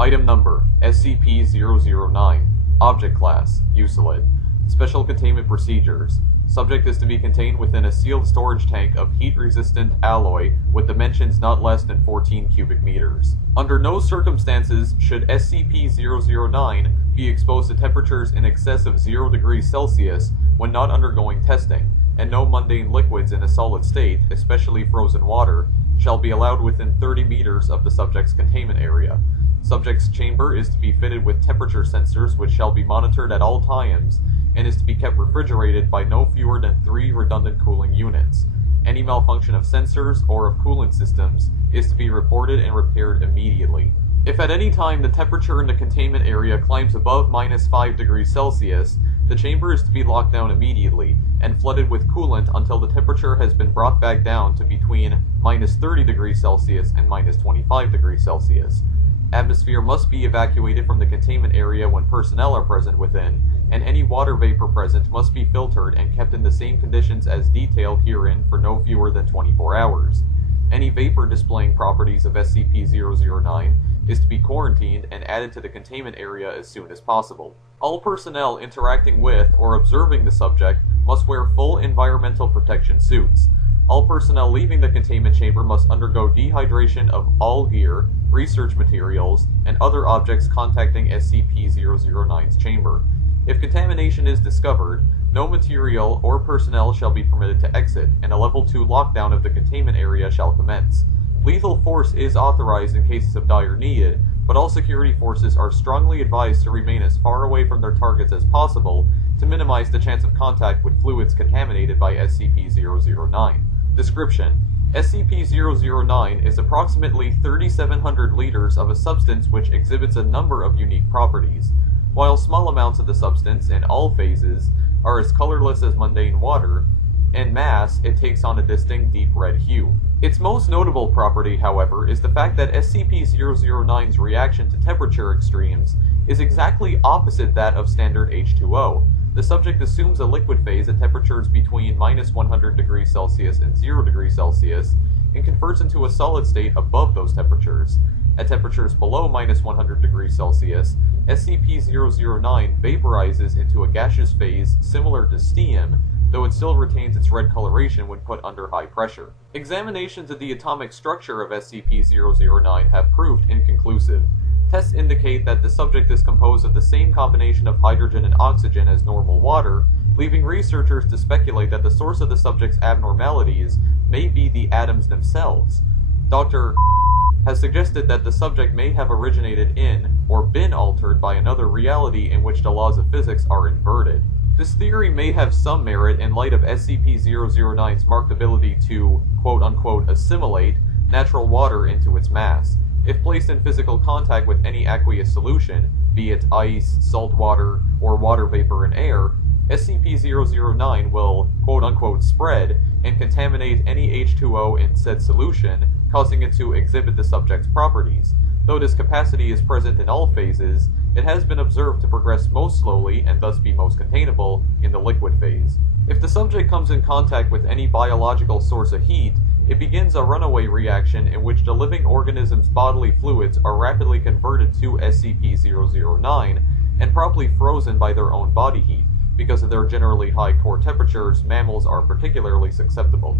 Item Number, SCP-009. Object Class, Uselid. Special Containment Procedures. Subject is to be contained within a sealed storage tank of heat-resistant alloy with dimensions not less than 14 cubic meters. Under no circumstances should SCP-009 be exposed to temperatures in excess of 0 degrees Celsius when not undergoing testing, and no mundane liquids in a solid state, especially frozen water, shall be allowed within 30 meters of the subject's containment area. Subject's chamber is to be fitted with temperature sensors which shall be monitored at all times, and is to be kept refrigerated by no fewer than 3 redundant cooling units. Any malfunction of sensors or of coolant systems is to be reported and repaired immediately. If at any time the temperature in the containment area climbs above -5 degrees Celsius, the chamber is to be locked down immediately and flooded with coolant until the temperature has been brought back down to between -30 degrees Celsius and -25 degrees Celsius. Atmosphere must be evacuated from the containment area when personnel are present within, and any water vapor present must be filtered and kept in the same conditions as detailed herein for no fewer than 24 hours. Any vapor displaying properties of SCP-009 is to be quarantined and added to the containment area as soon as possible. All personnel interacting with or observing the subject must wear full environmental protection suits. All personnel leaving the containment chamber must undergo dehydration of all gear, research materials, and other objects contacting SCP-009's chamber. If contamination is discovered, no material or personnel shall be permitted to exit, and a Level 2 lockdown of the containment area shall commence. Lethal force is authorized in cases of dire need, but all security forces are strongly advised to remain as far away from their targets as possible to minimize the chance of contact with fluids contaminated by SCP-009. Description: SCP-009 is approximately 3,700 liters of a substance which exhibits a number of unique properties. While small amounts of the substance, in all phases, are as colorless as mundane water, in mass it takes on a distinct deep red hue. Its most notable property, however, is the fact that SCP-009's reaction to temperature extremes is exactly opposite that of standard H2O. The subject assumes a liquid phase at temperatures between -100 degrees Celsius and 0 degrees Celsius, and converts into a solid state above those temperatures. At temperatures below -100 degrees Celsius, SCP-009 vaporizes into a gaseous phase similar to steam, though it still retains its red coloration when put under high pressure. Examinations of the atomic structure of SCP-009 have proved inconclusive. Tests indicate that the subject is composed of the same combination of hydrogen and oxygen as normal water, leaving researchers to speculate that the source of the subject's abnormalities may be the atoms themselves. Dr. has suggested that the subject may have originated in, or been altered by another reality in which the laws of physics are inverted. This theory may have some merit in light of SCP-009's marked ability to, quote-unquote, assimilate natural water into its mass. If placed in physical contact with any aqueous solution, be it ice, salt water, or water vapor and air, SCP-009 will, quote-unquote, spread and contaminate any H2O in said solution, causing it to exhibit the subject's properties. Though this capacity is present in all phases, it has been observed to progress most slowly, and thus be most containable, in the liquid phase. If the subject comes in contact with any biological source of heat, it begins a runaway reaction in which the living organism's bodily fluids are rapidly converted to SCP-009 and promptly frozen by their own body heat. Because of their generally high core temperatures, mammals are particularly susceptible.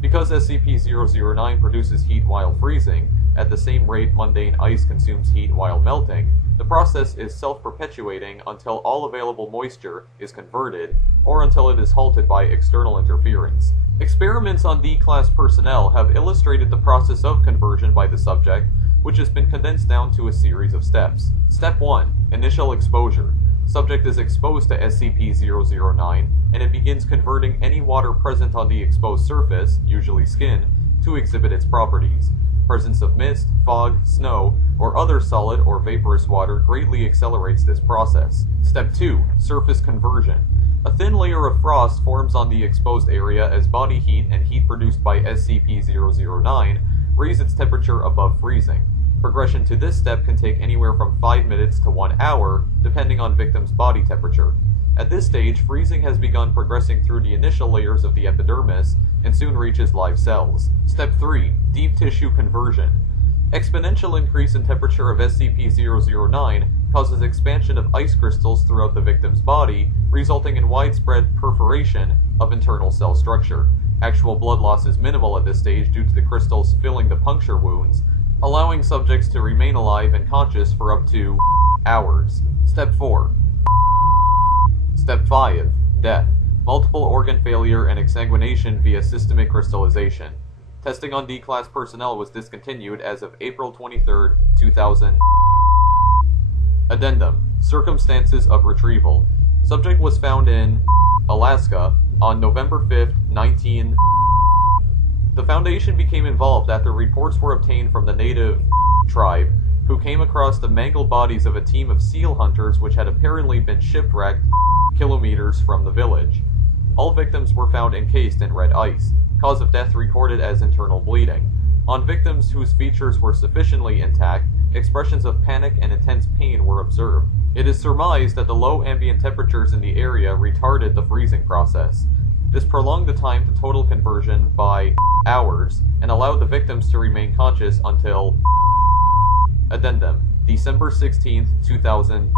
Because SCP-009 produces heat while freezing, at the same rate mundane ice consumes heat while melting, the process is self-perpetuating until all available moisture is converted, or until it is halted by external interference. Experiments on D-Class personnel have illustrated the process of conversion by the subject, which has been condensed down to a series of steps. Step 1. Initial exposure. Subject is exposed to SCP-009, and it begins converting any water present on the exposed surface, usually skin, to exhibit its properties. Presence of mist, fog, snow, or other solid or vaporous water greatly accelerates this process. Step 2. Surface conversion. A thin layer of frost forms on the exposed area as body heat and heat produced by SCP-009 raise its temperature above freezing. Progression to this step can take anywhere from 5 minutes to 1 hour, depending on victim's body temperature. At this stage, freezing has begun progressing through the initial layers of the epidermis and soon reaches live cells. Step 3. Deep tissue conversion. Exponential increase in temperature of SCP-009 causes expansion of ice crystals throughout the victim's body, resulting in widespread perforation of internal cell structure. Actual blood loss is minimal at this stage due to the crystals filling the puncture wounds, allowing subjects to remain alive and conscious for up to hours. Step 4. Step 5. Death. Multiple organ failure and exsanguination via systemic crystallization. Testing on D-Class personnel was discontinued as of April 23, 2000. Addendum. Circumstances of retrieval. Subject was found in Alaska on November 5, 19. The Foundation became involved after reports were obtained from the native tribe, who came across the mangled bodies of a team of seal hunters which had apparently been shipwrecked kilometers from the village. All victims were found encased in red ice. Cause of death recorded as internal bleeding. On victims whose features were sufficiently intact, expressions of panic and intense pain were observed. It is surmised that the low ambient temperatures in the area retarded the freezing process. This prolonged the time to total conversion by hours and allowed the victims to remain conscious until Addendum. December 16, 2000.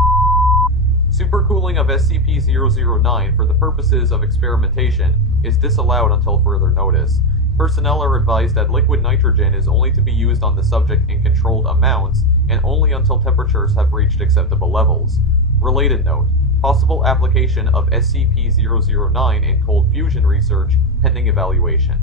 Supercooling of SCP-009 for the purposes of experimentation is disallowed until further notice. Personnel are advised that liquid nitrogen is only to be used on the subject in controlled amounts and only until temperatures have reached acceptable levels. Related note: possible application of SCP-009 in cold fusion research pending evaluation.